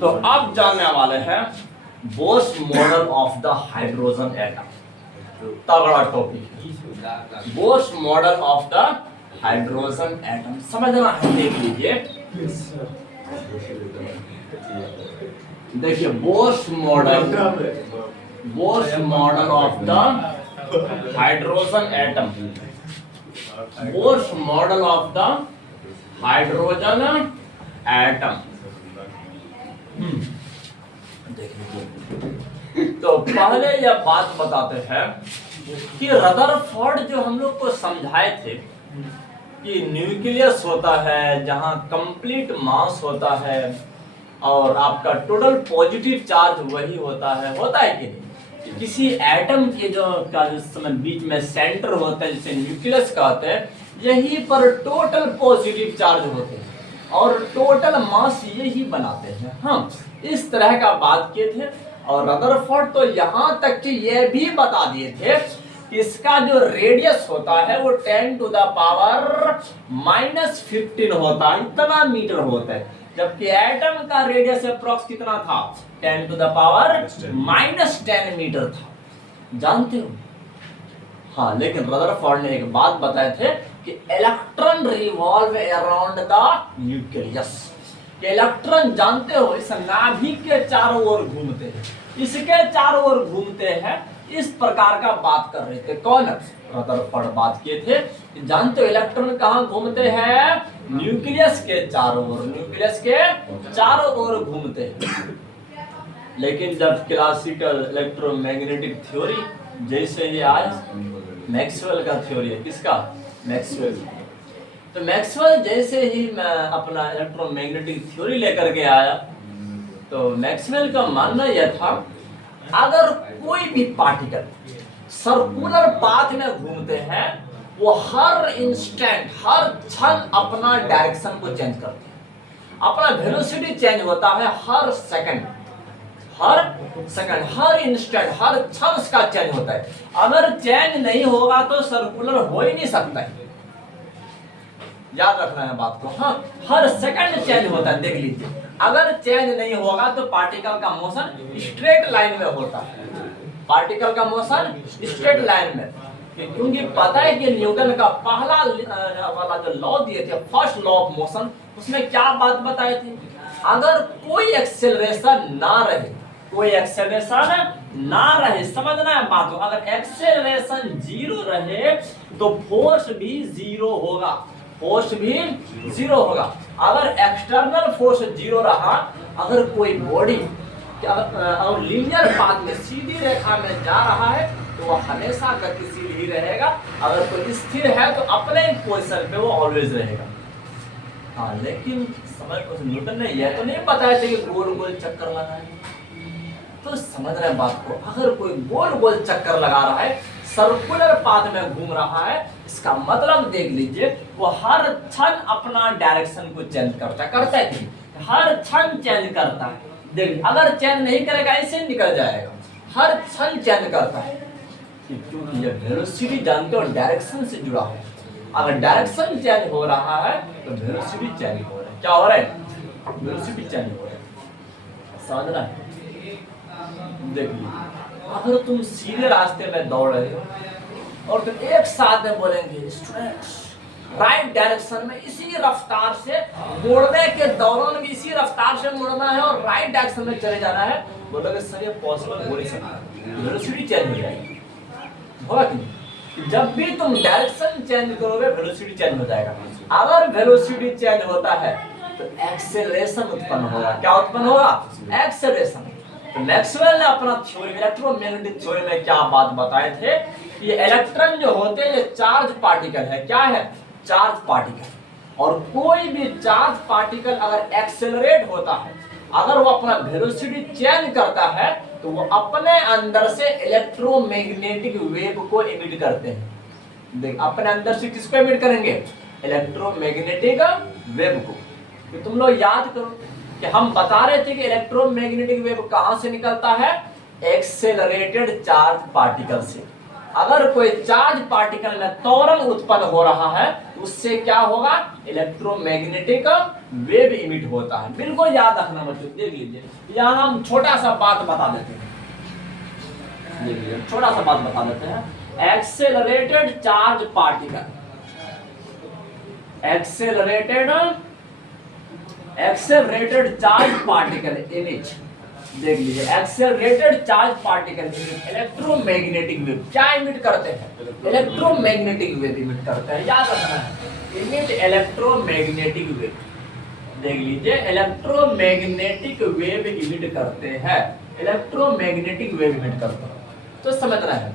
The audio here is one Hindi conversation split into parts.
तो अब जानने वाले हैं Bohr's model of the hydrogen atom. तगड़ा topic, Bohr's model of the hydrogen atom समझना है। देख लीजिए, देखिए Bohr's model of the hydrogen atom, Bohr's model of the hydrogen atom. देख लीजिए, तो पहले यह बात बताते हैं कि रदरफोर्ड जो हम लोग को समझाए थे कि न्यूक्लियस होता है जहां कंप्लीट मास होता है और आपका टोटल पॉजिटिव चार्ज वही होता है कि नहीं? कि किसी एटम के जो का जिस समय बीच में सेंटर होता है जिसे न्यूक्लियस कहते हैं, यही पर टोटल पॉजिटिव चार्ज होते हैं और टोटल मास यही बनाते हैं। हम इस तरह का बात किए थे और रदरफोर्ड तो यहाँ तक कि यह भी बता दिए थे कि इसका जो रेडियस होता है वो 10 टू द पावर -15 होता है, इतना मीटर होता है, जबकि एटम का रेडियस अप्रॉक्स कितना था? 10 टू द पावर -10 मीटर था। जानते हो? हाँ, लेकिन रदरफोर्ड ने एक बात बताए थे कि electron revolve around the nucleus. Electron जानते हो इस नाभिक के चारों ओर घूमते हैं, इसके चारों ओर घूमते हैं, इस प्रकार का बात कर रहे थे। कौन? रदरफोर्ड बात किए थे कि जानते हो इलेक्ट्रॉन कहाँ घूमते हैं? न्यूक्लियस के चारों ओर, न्यूक्लियस के चारों ओर घूमते हैं। लेकिन जब क्लासिकल इलेक्ट्रोमैग्नेटिक थ्योरी जैसे ये आज मैक्सवेल का थ्योरी है, किसका? मैक्सवेल। तो मैक्सवेल जैसे ही मैं अपना इलेक्ट्रोमैग्नेटिक थ्योरी लेकर के आया तो मैक्सवेल का मानना यह था अगर कोई भी पार्टिकल सर्कुलर पाथ में घूमते हैं वो हर इंस्टेंट, हर क्षण अपना डायरेक्शन को चेंज करते हैं, अपना वेलोसिटी चेंज होता है हर सेकंड, हर इंस्टेंट, हर क्षण उसका चेंज होता है। अगर चेंज नहीं होगा तो सर्कुलर हो ही नहीं सकता है। याद रखना है बात को। हाँ, हर सेकंड चेंज होता है। देख लीजिए, अगर चेंज नहीं होगा तो पार्टिकल का मोशन स्ट्रेट लाइन में होता है, पार्टिकल का मोशन स्ट्रेट लाइन में, क्योंकि पता है कि न्यूटन का पहला वाला जो लॉ दिए थे, फर्स्ट लॉ ऑफ मोशन, उसमें क्या बात बताई थी? अगर कोई एक्सेलरेशन ना रहे, कोई एक्सेलरेशन ना रहे, समझना है बात को, अगर एक्सेलरेशन 0 रहे तो फोर्स भी 0 होगा, फोर्स भी 0 होगा। अगर एक्सटर्नल फोर्स 0 रहा, अगर कोई बॉडी और लीनियर पाथ में सीधी रेखा में जा रहा है तो वह हमेशा गतिशील ही रहेगा। अगर कोई स्थिर है तो अपने पोजीशन पे वो ऑलवेज रहेगा। हाँ, लेकिन समझ न्यूटन ने यह तो नहीं बताया था कि गोल गोल चक्कर लगाए। तो समझ रहे हैं बात को, अगर कोई गोल गोल चक्कर लगा रहा है, सर्कुलर पाथ में घूम रहा है, इसका मतलब देख लीजिए वो हर क्षण अपना डायरेक्शन को चेंज करता है कि हर क्षण चेंज करता है। देख, अगर चेंज नहीं करेगा ऐसे निकल जाएगा, हर क्षण चेंज करता है क्योंकि ये वेलोसिटी जानते हो डायरेक्शन से जुड़ा है। अगर डायरेक्शन चेंज हो रहा है तो वेलोसिटी चेंज हो रहा है। क्या हो रहा है? वेलोसिटी चेंज हो रहा है। समझ रहा है? देखिए, अगर तुम सीधे रास्ते में दौड़ रहे हो और तुम एक साथ में बोलेंगे स्टूडेंट्स राइट डायरेक्शन में, इसी रफ्तार से मुड़ने के दौरान भी इसी रफ्तार से मुड़ना है और राइट डायरेक्शन में चले जाना है, बोलोगे सर ये पॉसिबल हो नहीं सकता, वेलोसिटी चेंज हो जाएगी। होगा कि नहीं? जब भी तुम डायरेक्शन चेंज करोगे वेलोसिटी चेंज हो जाएगा। अगर वेलोसिटी चेंज होता है तो एक्सेलरेशन उत्पन्न होगा। क्या उत्पन्न होगा? एक्सेलरेशन। तो मैक्सवेल ने अपना थ्योरी, इलेक्ट्रोमैग्नेटिक थ्योरी में क्या बात बताए थे? ये इलेक्ट्रॉन जो होते हैं ये चार्ज पार्टिकल है। क्या है? Charge particle. और कोई भी चार्ज पार्टिकल अगर एक्सेलरेट होता है, अगर वो अपना वेलोसिटी चेंज करता है तो वो अपने अंदर से इलेक्ट्रोमैग्नेटिक वेव को इमिट करते हैं। देख, अपने अंदर से किसको इमिट करेंगे? इलेक्ट्रोमैग्नेटिक वेव को। तो तुम लोग याद करो कि हम बता रहे थे कि इलेक्ट्रोमैग्नेटिक वेव कहां से निकलता है? एक्सेलरेटेड चार्ज पार्टिकल से। अगर कोई चार्ज पार्टिकल में त्वरण उत्पन्न हो रहा है उससे क्या होगा, इलेक्ट्रोमैग्नेटिक वेव इमिट होता है। बिल्कुल याद रखना बच्चों। देख लीजिए यहाँ हम छोटा सा बात बता देते हैं, देख लीजिए छोटा सा बात बता देते हैं। Accelerated charge particle, accelerated charge particle image, देख लीजिए accelerated charge particle electromagnetic wave क्या इमिट करते हैं, इलेक्ट्रोमैग्नेटिक वेव इमिट करते हैं। याद रखना है, इमिट इलेक्ट्रोमैग्नेटिक वेव। देख लीजिए इलेक्ट्रोमैग्नेटिक वेव इमिट करते हैं, इलेक्ट्रोमैग्नेटिक वेव इमिट करते हैं। तो समझना है,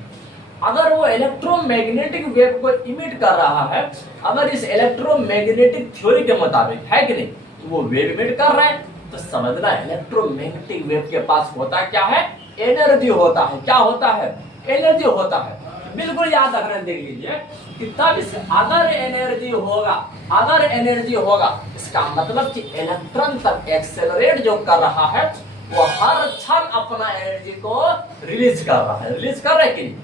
अगर वो इलेक्ट्रोमैग्नेटिक वेव को इमिट कर रहा है, अगर इस इलेक्ट्रोमैग्नेटिक थ्योरी के मुताबिक है कि नहीं, तो वो वेव इमिट कर रहा है, तो समझना इलेक्ट्रोमैग्नेटिक वेव के पास होता क्या है, एनर्जी होता है। क्या होता है, एनर्जी होता है। बिल्कुल याद रखना। देख लीजिए कि तब इस अगर एनर्जी होगा, अगर एनर्जी होगा इसका मतलब कि इलेक्ट्रॉन तक एक्सेलरेट जो कर रहा है वो हर क्षण अपना एनर्जी को रिलीज कर रहा है, रिलीज कर रहा है कि नहीं,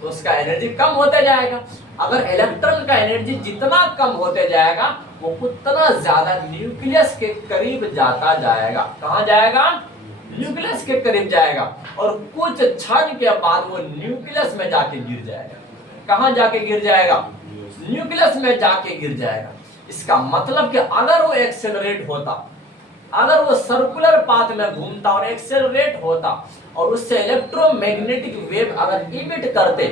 तो उसका एनर्जी कम होते जाएगा। अगर इलेक्ट्रॉन का एनर्जी जितना कम होते जाएगा वो उतना ज्यादा न्यूक्लियस के करीब जाता जाएगा। कहां जाएगा, न्यूक्लियस के करीब जाएगा और कुछ क्षण के बाद वो न्यूक्लियस में जाके गिर जाएगा। कहां जाके गिर जाएगा, न्यूक्लियस में जाके गिर जाएगा। इसका मतलब कि अगर वो एक्सेलरेट होता, अगर वो सर्कुलर पाथ में घूमता और एक्सेलरेट होता और उससे इलेक्ट्रोमैग्नेटिक वेव अगर इमिट करते,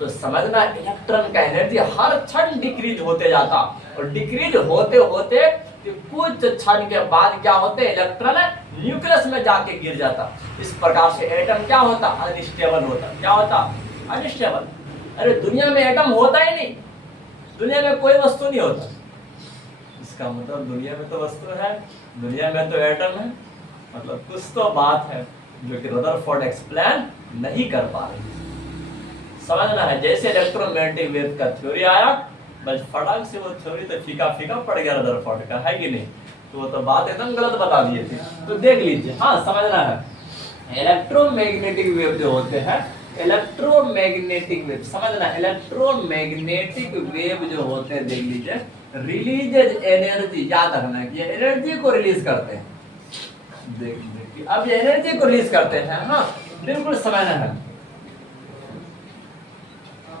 तो समझना इलेक्ट्रॉन का एनर्जी हर क्षण डिक्रीज होते जाता और डिक्रीज होते होते कुछ क्षण के बाद क्या होते, इलेक्ट्रॉन न्यूक्लियस में जाके गिर जाता। इस प्रकार से एटम क्या होता, अनस्टेबल होता। क्या होता, अनस्टेबल। अरे दुनिया में एटम होता ही नहीं, दुनिया में कोई वस्तु नहीं होता। इसका मतलब दुनिया में तो वस्तु है, दुनिया में तो एटम है, मतलब कुछ तो बात है जो कि रदरफोर्ड एक्सप्लेन नहीं कर पा रही। समझना है, जैसे इलेक्ट्रोमैग्नेटिक वेव का थ्योरी आया, बस फटाक से वो थ्योरी तो फीका फीका पड़ गया रदरफोर्ड का, है कि नहीं, तो वो तो बात एकदम गलत बता दिए थे। तो देख लीजिए, हाँ समझना है, इलेक्ट्रोमैग्नेटिक वेव जो होते हैं, इलेक्ट्रोमैग्नेटिक वेव समझना, इलेक्ट्रोमैग्नेटिक वेव जो होते हैं, देख लीजिए रिलीजेज एनर्जी। याद रखना कि एनर्जी को रिलीज करते हैं। देख लीजिए अब ये एनर्जी को रिलीज करते हैं, हाँ बिल्कुल समझना है।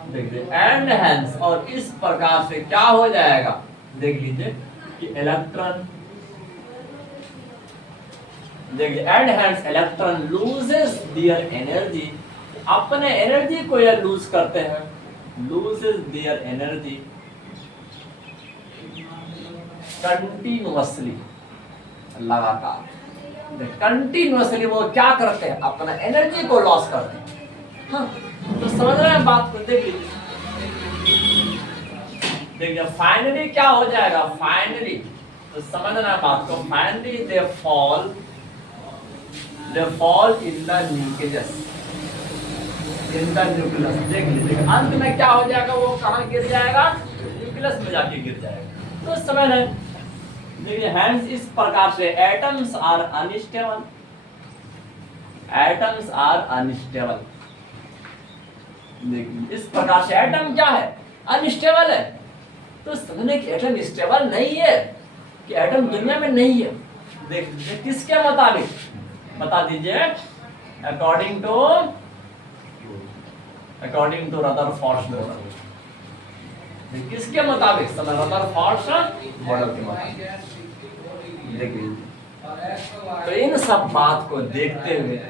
देखिए एंड हेंस, और इस प्रकार से क्या हो जाएगा, देख लीजिए कि इलेक्ट्रॉन, देखिए and hence electron loses their energy, अपने एनर्जी को ये लूज करते हैं, लूजेस देयर एनर्जी कंटिन्यूअसली, लगातार कंटिन्यूअसली वो क्या करते हैं, अपना एनर्जी को लॉस करते हैं। हाँ, तो समझ रहे हैं बात को। देख लीजिए, देखिए फाइनली क्या हो जाएगा, फाइनली तो समझना है बात को, finally they fall in the nucleus, in the nucleus. देख लीजिए अंत में क्या हो जाएगा, वो कहाँ गिर जाएगा, न्यूक्लियस में जाके गिर जाएगा। तो समझ रहे हैं, देखिए हैंस इस प्रकार से atoms are unstable, atoms are unstable. देखिए इस प्रकार से एटम क्या है, अनस्टेबल है। तो समझने कि एटम स्टेबल नहीं है, कि एटम दुनिया में नहीं है। देखिए किसके मुताबिक बता दीजिए, अकॉर्डिंग टू रदरफोर्ड मॉडल। किसके मुताबिक, रदरफोर्ड मॉडल के मुताबिक। देखिए तो इन सब बात को देखते हुए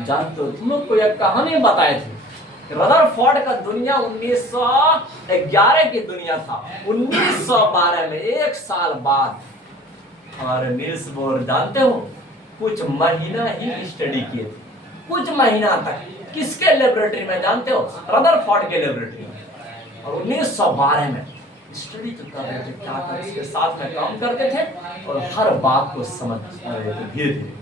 जब तो तुम लोग को यह कहानी बताए थे, रदरफोर्ड का दुनिया 1911 की दुनिया था। 1912 में एक साल बाद हमारे नील्स बोर जानते हो कुछ महीना ही स्टडी किए थे, कुछ महीना तक। किसके लेबोरेटरी में जानते हो, रदरफोर्ड के लेबोरेटरी में। और 1912 में स्टडी तो कर रहे थे, क्या कर इसके साथ में काम करते थे और हर बात को समझ रहे थे धीरे धीरे।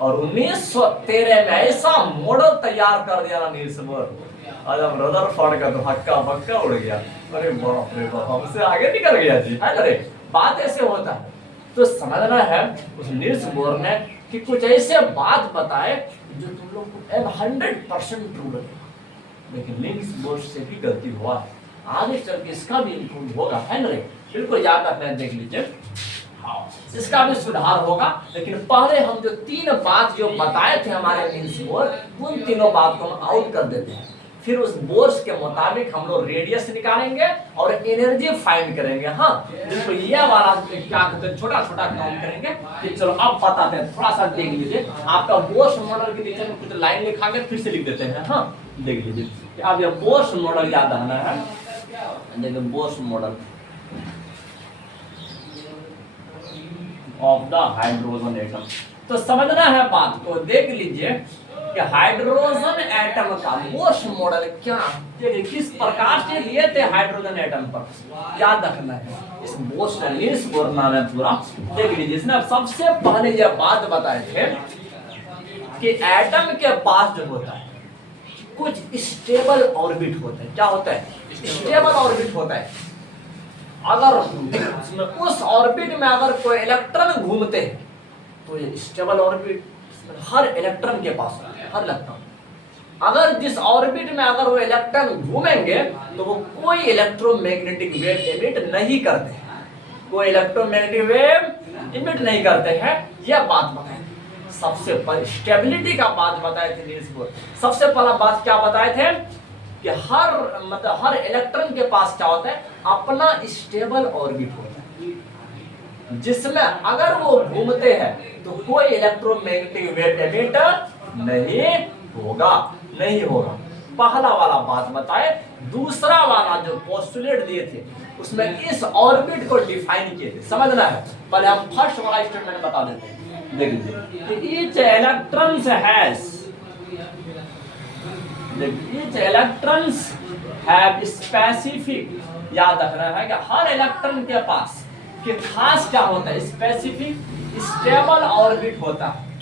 और 1913 में ऐसा मॉडल तैयार कर दिया ना नील्स बोर, आज हम रदरफोर्ड का तो हक्का बक्का उड़ गया। अरे बाप रे बाप, हमसे आगे निकल गया जी, है ना रे, बात ऐसे होता है। तो समझना है उस नील्स बोर ने कि कुछ ऐसे बात बताए जो तुम लोग को 100% ट्रू लगे। लेकिन लिंक्स बोर्ड से भी गलती हुआ है, आगे चल के इसका भी इंप्रूव होगा, है ना रे? बिल्कुल याद रखना, देख लीजिए। हाँ, इसका भी सुधार होगा, लेकिन पहले हम जो 3 बात जो बताए थे हमारे लिंक्स बोर्ड, उन तीनों बात को हम आउट कर देते हैं। फिर उस बोर्ड्स के मुताबिक हम लोग रेडियस निकालेंगे और एनर्जी फाइंड करेंगे। हाँ, बिल्कुल ये वाला क्या कहते हैं, छोटा छोटा काम करेंगे कि चलो अब बताते हैं, थोड़ा सा देख लीजिए। आपका बोर्स मॉडल के नीचे में कुछ लाइन लिखा के फिर से लिख देते हैं। हाँ, देख लीजिए कि अब ये बोर्स मॉडल याद रखना है। देखिए Bohr's model of the hydrogen atom, तो समझना है बात को। देख लीजिए कि हाइड्रोजन एटम का बोर्स मॉडल क्या, देखिए किस प्रकार से लिए थे हाइड्रोजन एटम पर, याद रखना है। इस बोर्स का नील्स बोर नाम है पूरा। देख लीजिए, इसने सबसे पहले यह बात बताए थे कि एटम के पास जो होता है कुछ स्टेबल ऑर्बिट होता है। क्या होता है? स्टेबल ऑर्बिट होता है। अगर उस ऑर्बिट में अगर कोई इलेक्ट्रॉन घूमते हैं तो ये स्टेबल ऑर्बिट हर इलेक्ट्रॉन के पास होता है, हर इलेक्ट्रॉन। अगर जिस ऑर्बिट में अगर वो इलेक्ट्रॉन घूमेंगे तो वो कोई इलेक्ट्रोमैग्नेटिक वेव एमिट नहीं करते हैं, कोई इलेक्ट्रोमैग्नेटिक वेव एमिट नहीं करते हैं। यह बात बताए सबसे पहले स्टेबिलिटी का बात बताए थे नील्स बोर। सबसे पहला बात क्या बताए थे कि हर इलेक्ट्रॉन के पास क्या होता है, अपना स्टेबल ऑर्बिट होता है, जिसमें अगर वो घूमते हैं तो कोई इलेक्ट्रोमैग्नेटिक वेव एमिट नहीं होगा। पहला वाला बात बताए। दूसरा वाला जो पोस्टुलेट दिए थे उसमें इस ऑर्बिट को डिफाइन किए थे, समझना है। पहले हम फर्स्ट वाला स्टेटमेंट बता देते हैं। देख लीजिए, each electrons has, each electrons have specific, याद रखना है कि हर इलेक्ट्रॉन के पास कि खास क्या होता है, स्पेसिफिक स्टेबल ऑर्बिट होता है।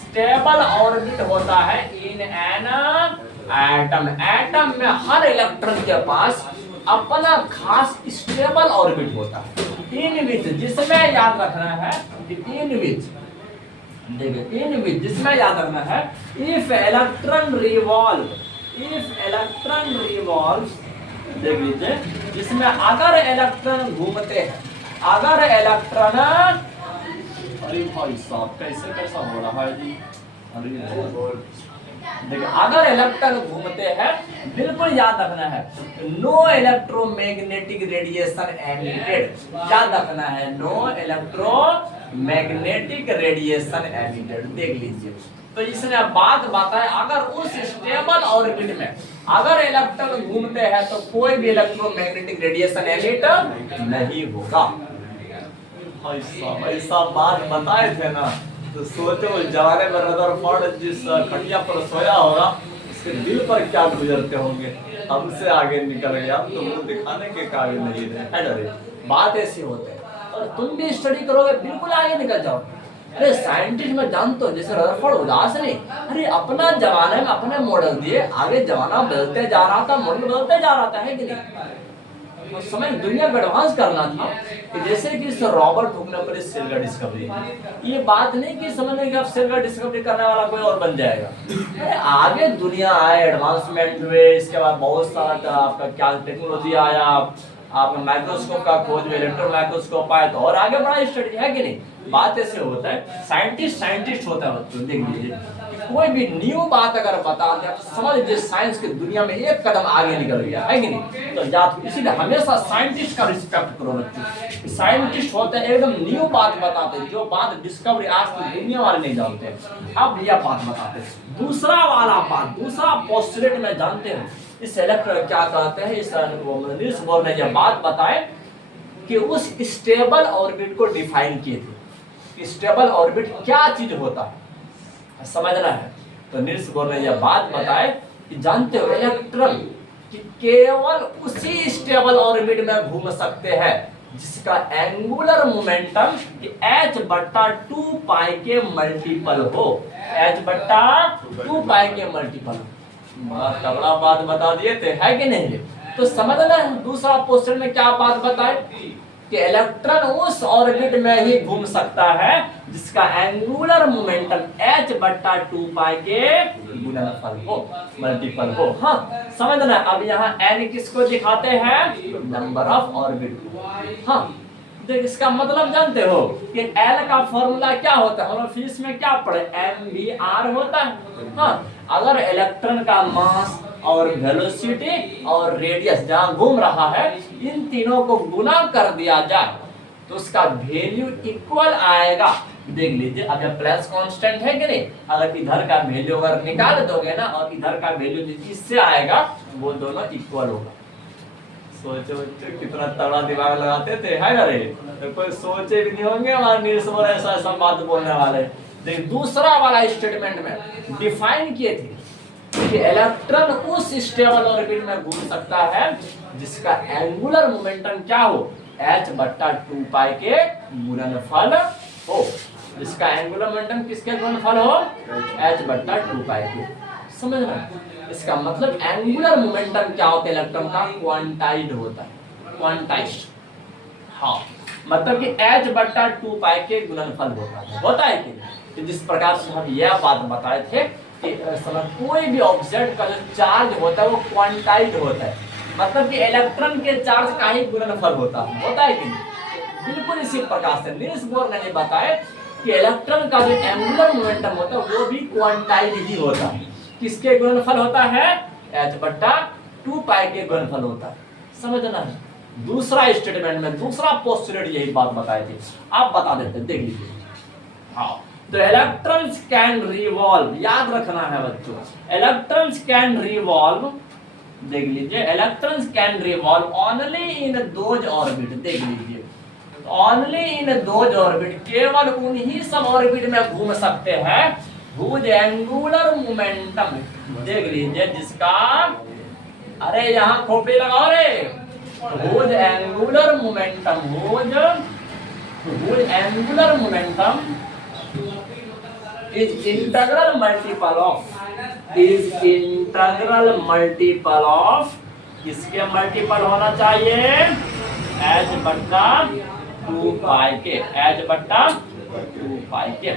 स्टेबल ऑर्बिट होता है इन एन एटम। एटम में हर इलेक्ट्रॉन के पास अपना खास स्टेबल ऑर्बिट होता है। इन विच, जिसमें याद रखना है कि इन विच, देखिए इन विच जिसमें याद रखना है, if electron revolve, if electron revolves, देख लीजिए, जिसमें अगर इलेक्ट्रॉन घूमते हैं, अगर इलेक्ट्रॉन, अरे भाई साहब कैसे कैसा हो रहा है जी, अरे देखिए अगर इलेक्ट्रॉन घूमते हैं, बिल्कुल याद रखना है, नो इलेक्ट्रोमैग्नेटिक रेडिएशन एमिटेड, याद रखना है, नो इलेक्ट्रोमैग्नेटिक रेडिएशन एमिटेड। देख लीजिए, तो इसने बात बताया अगर उस स्टेबल ऑर्बिट में अगर इलेक्ट्रॉन घूमते हैं तो कोई भी इलेक्ट्रोमैग्नेटिक रेडिएशन एमिट नहीं होगा। ऐसा बात बताए थे ना, तो सोचो उस जमाने में रदरफोर्ड जिस खटिया पर सोया होगा उसके दिल पर क्या गुजरते होंगे। हमसे आगे निकल गया, हम तो मुंह दिखाने के काबिल नहीं रहे। बात ऐसी होती है, और तुम भी स्टडी करोगे बिल्कुल आगे निकल जाओगे। अरे साइंटिस्ट में जानते हो, जैसे रदरफोर्ड उदास नहीं, अरे अपना जमाने में अपने मॉडल दिए, आगे जमाना बदलते जा रहा था, मॉडल बदलते जा रहा था, है कि नहीं? तो समय दुनिया को एडवांस करना था कि जैसे कि इस रॉबर्ट हुक ने पर सेल का डिस्कवरी, ये बात नहीं कि समझने कि अब सेल का डिस्कवरी करने वाला कोई और बन जाएगा। अरे आगे दुनिया आए, एडवांसमेंट हुए, इसके बाद बहुत सारा आपका क्या टेक्नोलॉजी आया, आपका माइक्रोस्कोप का खोज हुआ, इलेक्ट्रॉन माइक्रोस्कोप आया, तो और आगे बड़ा स्टडी, है कि नहीं? बात ऐसे होता है, साइंटिस्ट होता है बच्चों। देख लीजिए, कोई भी न्यू बात अगर बता दे तो समझ लीजिए साइंस की दुनिया में एक कदम आगे निकल गया, है कि नहीं? तो याद, इसीलिए हमेशा साइंटिस्ट का रिस्पेक्ट करो बच्चों। साइंटिस्ट होते हैं एकदम न्यू बात बताते हैं, जो बात डिस्कवरी आज की दुनिया वाले नहीं जानते, अब यह बात बताते हैं। दूसरा वाला बात, दूसरा पोस्टुलेट में जानते हैं इस इलेक्ट्रॉन क्या कहते हैं। इस नील्स बोर ने यह बात बताए कि उस स्टेबल ऑर्बिट को डिफाइन किए थे कि स्टेबल ऑर्बिट क्या चीज होता है, समझना है। तो नील्स बोर ने यह बात बताए कि जानते हो इलेक्ट्रॉन कि केवल उसी स्टेबल ऑर्बिट में घूम सकते हैं जिसका एंगुलर मोमेंटम h/2 पाई के मल्टीपल हो, h/2 पाई के मल्टीपल हो। बहुत तगड़ा बात बता दिए थे, है कि नहीं? तो समझना है दूसरा पोस्टर में क्या बात बताए कि इलेक्ट्रॉन उस ऑर्बिट में ही घूम सकता है जिसका एंगुलर मोमेंटम h/2π के गुणनफल हो, मल्टीपल हो। हाँ समझना, अब यहाँ n किसको दिखाते हैं? Number of orbit. हाँ देख इसका मतलब जानते हो कि L का फॉर्मूला क्या होता है? हम लोग फिजिक्स में क्या पढ़े? mvr होता है। हाँ अगर इलेक्ट्रॉन का मास और वेलोसिटी और रेडियस जहां घूम रहा है, इन तीनों को गुना कर दिया जाए तो उसका वैल्यू इक्वल आएगा। देख लीजिए, अब यह प्लस कांस्टेंट है कि नहीं? अगर इधर का वैल्यू अगर निकाल दोगे ना और इधर का वैल्यू इससे आएगा, वो दोनों इक्वल होगा। सोचो कितना तगड़ा दिमाग लगाते थे, है ना रे? तो कोई सोचे भी नहीं होंगे हमारे नीरज ऐसा बात बोलने वाले। देख दूसरा वाला स्टेटमेंट में डिफाइन किए थे कि इलेक्ट्रॉन उस स्टेबल ऑर्बिट में घूम सकता है जिसका एंगुलर मोमेंटम क्या हो? h/2π के गुणनफल हो। जिसका एंगुलर मोमेंटम किसके गुणनफल हो? h/2π के। समझ रहे? इसका मतलब एंगुलर मोमेंटम क्या होता है? इलेक्ट्रॉन का क्वांटाइज्ड होता है, क्वांटाइज्ड। हाँ मतलब कि h/2π के गुणनफल होता है कि जिस प्रकार से हम यह बात बताए थे कि कोई भी ऑब्जेक्ट का जो चार्ज होता है वो क्वांटाइज्ड होता है, मतलब कि इलेक्ट्रॉन के चार्ज का ही गुणनफल होता है कि नहीं? बिल्कुल इसी प्रकार से नील्स बोर ने बताया कि इलेक्ट्रॉन का जो एंगुलर मोमेंटम होता है वो भी क्वांटाइज्ड ही होता है। किसके गुणनफल होता है? h/2π के गुणनफल होता है। समझना है? दूसरा स्टेटमेंट में दूसरा पोस्टुलेट यही बात बताए थे, आप बता देते, देख लीजिए। हाँ तो इलेक्ट्रॉन्स कैन रिवॉल्व, याद रखना है बच्चों, इलेक्ट्रॉन्स कैन रिवॉल्व, देख लीजिए, electrons can revolve only in those orbit. देख लीजिए, ओनली इन दोज ऑर्बिट, केवल उन्हीं सब ऑर्बिट में घूम सकते हैं हुज एंगुलर मोमेंटम, देख लीजिए, जिसका, अरे यहाँ खोपड़ी लगाओ रे, whose angular momentum, whose angular momentum is integral multiple of किसके मल्टीपल होना चाहिए? h/2π के, h/2π के।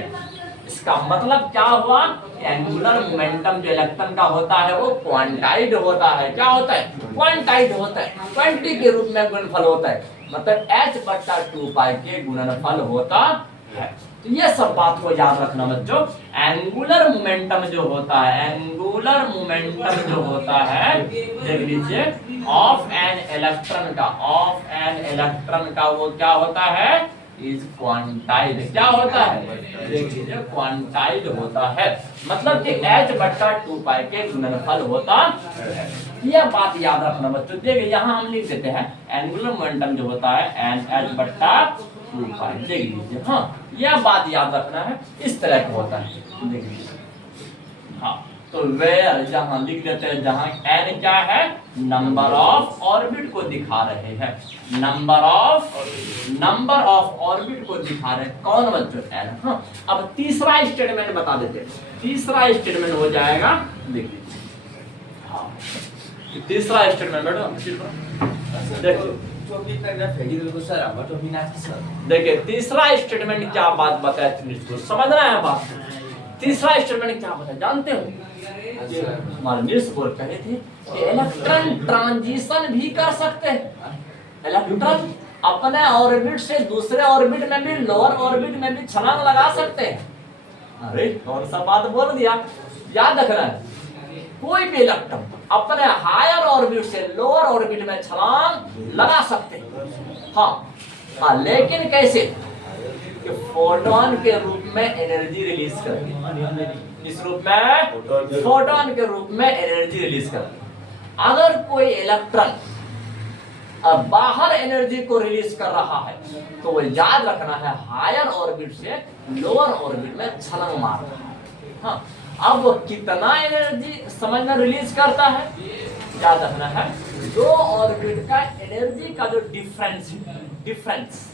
इसका मतलब क्या हुआ? एंगुलर मोमेंटम जो इलेक्ट्रॉन का होता है वो क्वांटाइज्ड होता है। क्या होता है? क्वांटाइज्ड होता है, क्वांटिटी के रूप में गुणनफल होता है, मतलब h/2π के गुणनफल होता है। तो ये सब बात को याद रखना बच्चों। एंगुलर मोमेंटम जो होता है, एंगुलर मोमेंटम जो होता है, देख लीजिए, ऑफ एन इलेक्ट्रॉन का, ऑफ एन इलेक्ट्रॉन का वो क्या होता है? Is quantized. क्या होता है? देख लीजिए, क्वांटाइज्ड होता है, मतलब कि h/2π के गुणनफल होता है। यह बात याद रखना बच्चों। देखिए यहाँ हम लिख देते हैं एंगुलर मोमेंटम जो होता है h/2π, देख लीजिए। हाँ यह बात याद रखना है, इस तरह का होता है, देख लीजिए। हाँ तो वेयर जहां लिख देते हैं, जहां n क्या है? नंबर ऑफ ऑर्बिट को दिखा रहे हैं, नंबर ऑफ ऑर्बिट को दिखा रहे हैं। कौन बच्चों? n। हाँ अब तीसरा स्टेटमेंट बता देते हैं। तीसरा स्टेटमेंट हो जाएगा, देख लीजिए। हाँ तीसरा स्टेटमेंट देखो, देखिए तीसरा स्टेटमेंट क्या बात बताया, समझना है बात। तीसरा स्टेटमेंट क्या बताया जानते हो? हमारे नील्स बोर कहे थे कि इलेक्ट्रॉन ट्रांजिशन भी कर सकते हैं। इलेक्ट्रॉन अपने ऑर्बिट से दूसरे ऑर्बिट में भी, लोअर ऑर्बिट में भी छलांग लगा सकते हैं। अरे कौन सा बात बोल दिया, याद रखना है। कोई भी इलेक्ट्रॉन अपने हायर ऑर्बिट से लोअर ऑर्बिट में छलांग लगा सकते हैं। हाँ लेकिन कैसे? कि फोटोन के रूप में एनर्जी रिलीज करके, इस रूप में फोटोन के रूप में एनर्जी रिलीज करके। अगर कोई इलेक्ट्रॉन अब बाहर एनर्जी को रिलीज कर रहा है तो वो याद रखना है हायर ऑर्बिट से लोअर ऑर्बिट में छलांग मार रहा है। हाँ अब वो कितना एनर्जी समझना रिलीज करता है, याद रखना है। दो ऑर्बिट का एनर्जी का जो डिफरेंस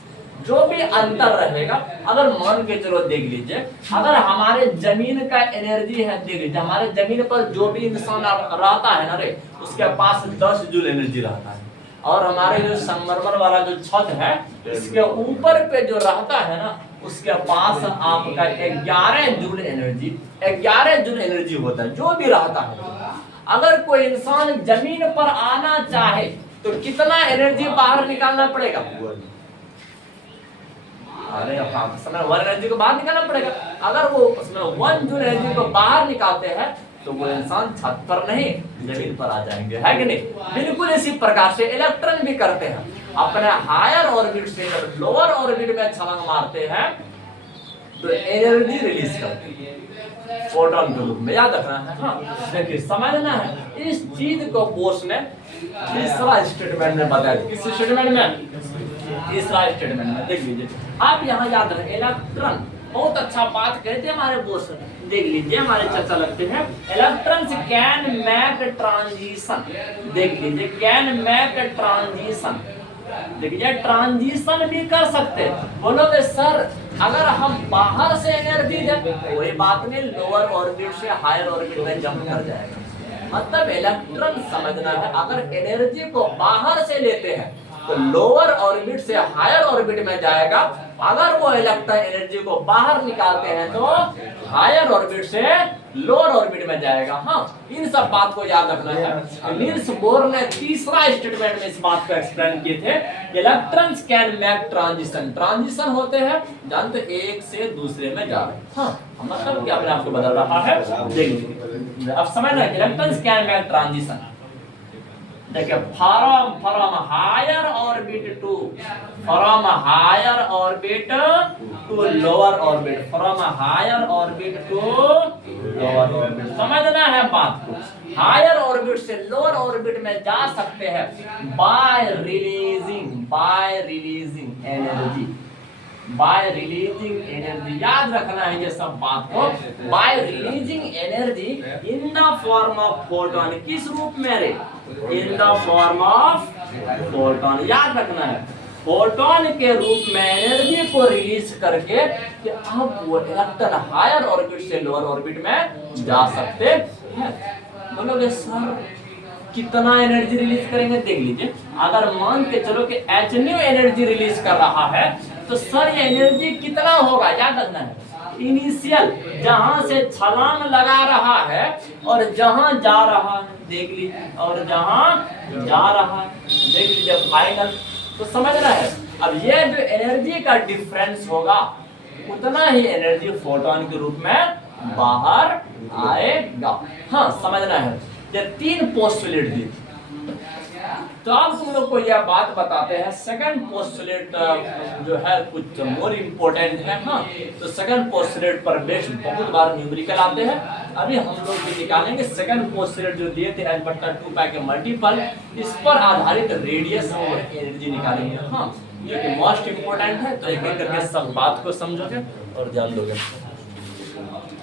जो भी अंतर रहेगा, अगर मान के चलो देख लीजिए, अगर हमारे जमीन का एनर्जी है, देख लीजिए हमारे जमीन पर जो भी इंसान रहता है ना रे, उसके पास 10 जूल एनर्जी रहता है। और हमारे जो संगमरमर वाला जो छत है इसके ऊपर पे जो रहता है ना उसके पास आपका 11 जूल एनर्जी 11 जूल एनर्जी होता है जो भी रहता है। अगर कोई इंसान जमीन पर आना चाहे तो कितना एनर्जी बाहर निकालना पड़ेगा? अरे हाँ, समय 1 एनर्जी को बाहर निकालना पड़ेगा। अगर वो उसमें 1 जूल एनर्जी को बाहर निकालते हैं तो वो इंसान छत पर नहीं जमीन पर आ जाएंगे, है कि नहीं? बिल्कुल इसी प्रकार से इलेक्ट्रॉन भी करते हैं, अपने हायर ऑर्बिट से लोअर ऑर्बिट में छलांग मारते हैं तो एनर्जी रिलीज करते हैं फोटोन के रूप में। याद रखना है। हाँ, देखिए समझना है इस चीज को बोस ने तीसरा स्टेटमेंट में बताया। किस स्टेटमेंट में? तीसरा स्टेटमेंट में देख लीजिए आप यहाँ याद रखें। इलेक्ट्रॉन बहुत अच्छा बात कहते हैं हमारे बोस, देख लीजिए हमारे चर्चा लगते हैं। इलेक्ट्रॉन्स कैन मेक ट्रांजिशन, देख लीजिए कैन मेक ट्रांजिशन, देखिए ट्रांजिशन भी कर सकते। बोलोगे सर अगर हम बाहर से एनर्जी दें वही बात नहीं, लोअर ऑर्बिट से हायर ऑर्बिट में जंप कर जाएगा। मतलब इलेक्ट्रॉन समझना है अगर एनर्जी को बाहर से लेते हैं तो लोअर ऑर्बिट से हायर ऑर्बिट में जाएगा, अगर वो इलेक्ट्रॉन एनर्जी को बाहर निकालते हैं तो हायर ऑर्बिट से लोअर ऑर्बिट में जाएगा। हाँ, इन सब बात को याद रखना है। नील्स बोर ने तीसरा स्टेटमेंट में इस बात को एक्सप्लेन किए थे। Electrons can make transition, transition होते हैं जानते एक से दूसरे में जा रहे। हाँ, मतलब क्या अपने आपको बदल रहा है। देखिए अब समझना इलेक्ट्रॉन्स कैन मेक ट्रांजिशन। देखिए from higher orbit to lower orbit, from higher orbit to lower orbit. समझना है बात को। हायर ऑर्बिट से लोअर ऑर्बिट में जा सकते हैं by releasing energy, by releasing energy. याद रखना है ये सब बात को। By releasing energy in the form of photon, किस रूप में रे? In the form of photon. याद रखना है फोटोन के रूप में एनर्जी को रिलीज करके कि अब वो इलेक्ट्रॉन हायर ऑर्बिट से लोअर ऑर्बिट में जा सकते हैं। बोलोगे सर कितना एनर्जी रिलीज करेंगे? देख लीजिए अगर मान के चलो कि HNu एनर्जी रिलीज कर रहा है तो सर ये एनर्जी कितना होगा? याद रखना है इनिशियल जहां से छलांग लगा रहा है और जहां जा रहा है, देख लीजिए, और जहां जा रहा है देख लीजिए फाइनल। तो समझना है अब ये जो एनर्जी का डिफरेंस होगा उतना ही एनर्जी फोटोन के रूप में बाहर आएगा। हाँ, समझना है ये 3 पोस्टुलेट दी। तो आप तुम लोग को यह बात बताते हैं सेकंड पोस्टुलेट जो है कुछ मोर इम्पोर्टेंट है। हाँ, तो सेकंड पोस्टुलेट पर बेस्ड बहुत बार न्यूमेरिकल आते हैं। अभी हम लोग भी निकालेंगे सेकंड पोस्टुलेट जो दिए थे H/2π के मल्टीपल, इस पर आधारित रेडियस और एनर्जी निकालेंगे। हाँ, ये मोस्ट इम्पोर्टेंट है। तो एक एक करके सब बात को समझोगे और ध्यान दोगे।